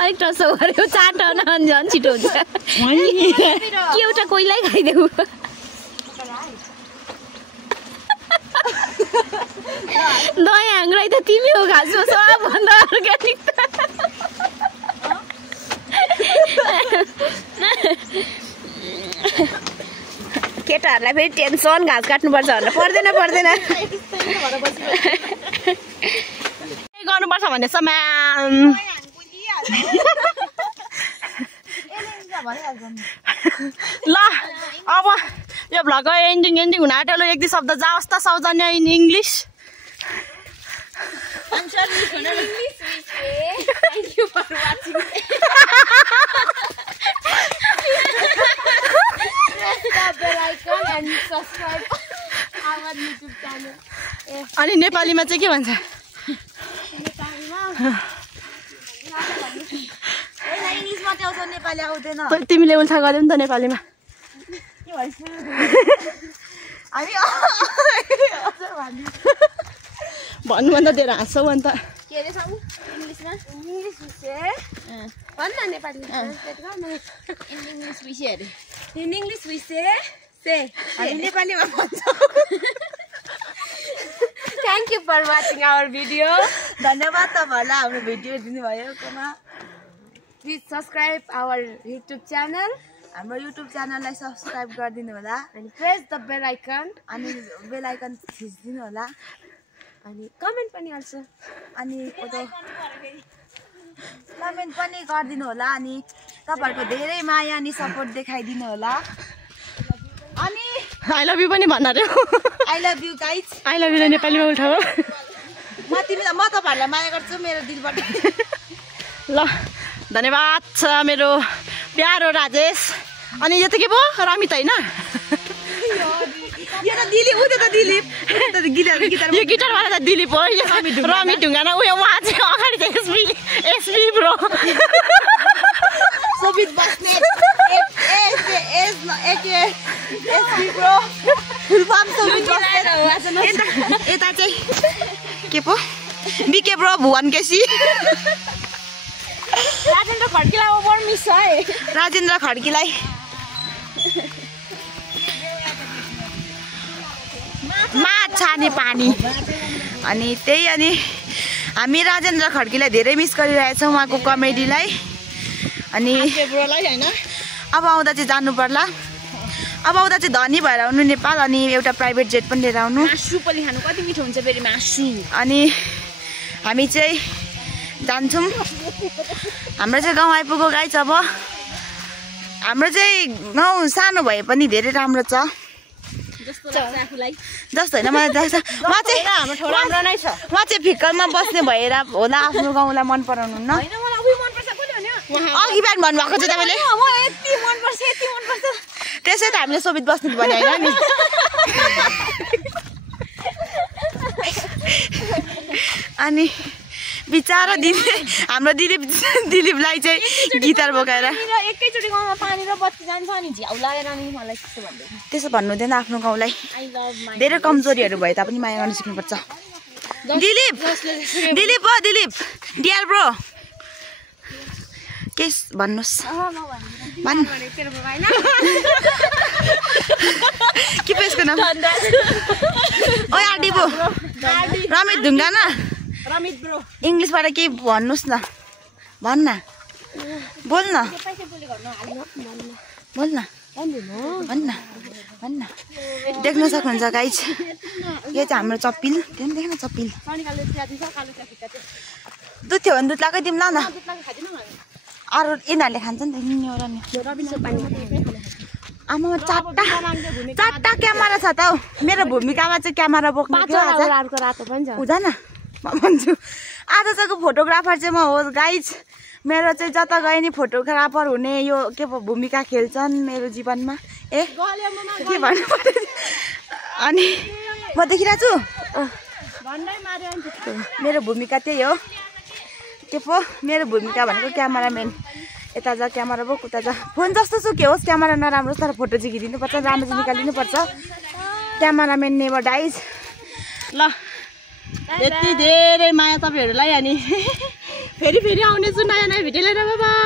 अलिक टसो गऱ्यो चाटन झन् छिटो हुन्छ के एउटा कोइलाई खाइदेऊ दया हाङ्राई त तिमी हो घाँसमा सबभन्दा अर्ग्यानिक केटाहरूलाई फेरि टेन्सन घाँस काट्नुपर्छ भनेर पर्दैन पर्दैन गर्नुपर्छ भन्ने समय ल अब यो भ्लग एन्डिङ हुन आँट्यो ल एक दुई शब्द जाओस् त सौजन्य in English Thank you for watching. Press the bell icon and subscribe our YouTube channel. अनि नेपालीमा चाहिँ के भन्छ? इङ्ग्लिसमा चाहिँ आउँछ, नेपाली आउँदैन। तिमीले उल्था गर्यौ नि त नेपालीमा। भन्नुभन्दा धेरै हाँस्छौ अन्त। के अरे सामु इङ्ग्लिसमा? इङ्ग्लिस विषय भन्न नेपाली ट्रान्सलेट गर्न। इङ्ग्लिस विषय अरे। इन इङ्ग्लिस विषय से हामी नेपालीमा भन्छौँ। Thank you for watching our video. धन्यवाद तपाईँहरूलाई हाम्रो भिडियो दिनुभएकोमा। Please subscribe our YouTube channel. हाम्रो युट्युब च्यानललाई सब्सक्राइब गरिदिनु होला अनि प्रेस द बेल आइकन अनि बेल आइकन थिचिदिनु होला अनि कमेन्ट पनि हाल्छु अनि कमेन्ट पनि गरिदिनु होला अनि तपाईँहरूको धेरै माया अनि सपोर्ट देखाइदिनु होला अनि आई लभ यु पनि भन्न रे। I love you guys. I love युले नेपालीमा उल्टाऊ। म तपाईँहरूलाई माया गर्छु मेरो दिलबाट। ल धन्यवाद छ मेरो प्यारो राजेश। अनि यो त के भयो? रमित होइन? यो त दिलीप, उ त दिलीप। यो गिटारवाला त दिलीप हो। यो रमित ढुङ्गाना उयो उहाँ चाहिँ अगाडि चाहिँ SP bro. Sobhit Basnet SP bro. Full form Sobhit Basnet. यता चाहिँ के पो? BK bro Bhuwan KC. Rajendra खड्कीलाई ओभर मिस है। राजेन्द्र खड्कीलाई माछा नि पानी अनि त्यही अनि हामी राजेन्द्र खड्कीलाई धेरै मिस गरिरहेछौँ उहाँको कमेडीलाई अनि अब आउँदा चाहिँ जानु पर्ला। अब आउँदा चाहिँ धनी भएर आउनु नेपाल अनि एउटा प्राइभेट जेट पनि लिएर आउनु। मासु पनि खानु कति मिठो हुन्छ फेरि मासु। अनि हामी चाहिँ जान्छौँ। हाम्रो चाहिँ गाउँ आइपुग्यो गाइस। अब हाम्रो चाहिँ गाउँ सानो भए पनि धेरै राम्रो छ जस्तो लाग्छ आफूलाई। जस्तो होइन मलाई लाग्छ उहाँ चाहिँ फिक्कलमा बस्ने भएर होला आफ्नो गाउँलाई मन पराउनु न। हैन मलाई उही मन पर्छ। कसले भन्यो? अघि बिहान भन्नुभएको छ तपाईँले। म यति मन पर्छ यति मन पर्छ। त्यसै त हामीले सोभित बस्ने भने होइन नि। अनि बिचारा हाम्रो दिलीपलाई चाहिँ गिटार बोकाएर एकैचोटि गाउँमा पानी र बत्ती जान्छ अनि झ्याउ लागेर नि मलाई त्यस्तो भन्दै। त्यसो भन्नु हुँदैन आफ्नो गाउँलाई। I love my. धेरै कमजोरीहरू भए तापनि माया गर्न सिक्नुपर्छ। दिलीप दिलीप हो दिलीप डियर ब्रो के भन्नुहोस् के पो यसको नाम? ओ आरडी बो रमित ढुङ्गाना। रमित ब्रो इङ्ग्लिसबाट केही भन्नुहोस् न। भन्न बोल न बोल न भन्न भन्न। देख्न सक्नुहुन्छ गाइज यो चाहिँ हाम्रो चप्पिल। त्यो पनि देख्न चप्पिल। दुध थियो भने दुध लगाइदिउँ ल न। अरू यिनीहरूले खान्छ नि त। आमामा चारवटा क्यामेरा छ त हौ। मेरो भूमिकामा चाहिँ क्यामेरा बोक्नु हुँदैन म भन्छु। आजको फोटोग्राफर चाहिँ म हो गाइज। मेरो चाहिँ जता गए नि फोटोग्राफर हुने यो के पो भूमिका खेल्छन् मेरो जीवनमा। ए के भन्नु अनि म देखिरहेको छु। मेरो भूमिका त्यही हो। के पो मेरो भूमिका भनेको क्यामेराम्यान। यता जा क्यामेरा बोक उता जा। फोन जस्तो सुके होस् क्यामेरा नराम्रो तर फोटो झिकिदिनुपर्छ राम्रो चाहिँ निकालिदिनुपर्छ। Cameraman never dies. ल यति धेरै माया तपाईँहरूलाई अनि फेरि आउनेछु नयाँ भिडियो लिएर। Bye bye.